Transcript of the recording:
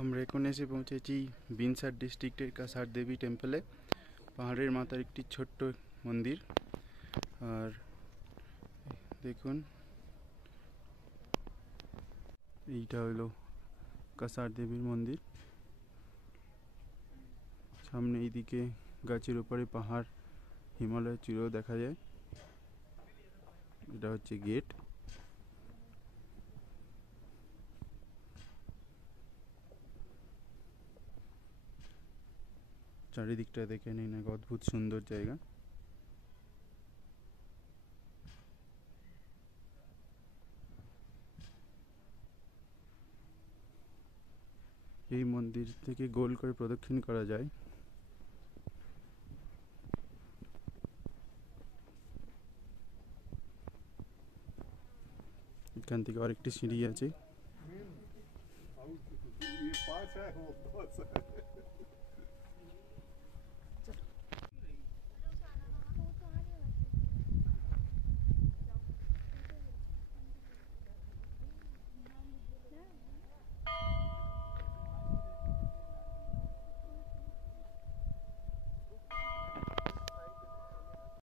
আমরা এখন এসে পৌঁছেছি বিনসার ডিস্ট্রিক্টের কাসার দেবী টেম্পলে। পাহাড়ের মাথার একটি ছোট্ট মন্দির। আর দেখুন, এইটা হলো কাসার দেবীর মন্দির। সামনে এইদিকে গাছের উপরে পাহাড়, হিমালয়ের চূড়াও দেখা যায়। এটা হচ্ছে গেট। চারিদিকটা দেখে নিন, এক অদ্ভুত সুন্দর জায়গা। এই মন্দির থেকে গোল করে প্রদক্ষিণ করা যায়। এখান থেকে আরেকটি সিঁড়ি আছে।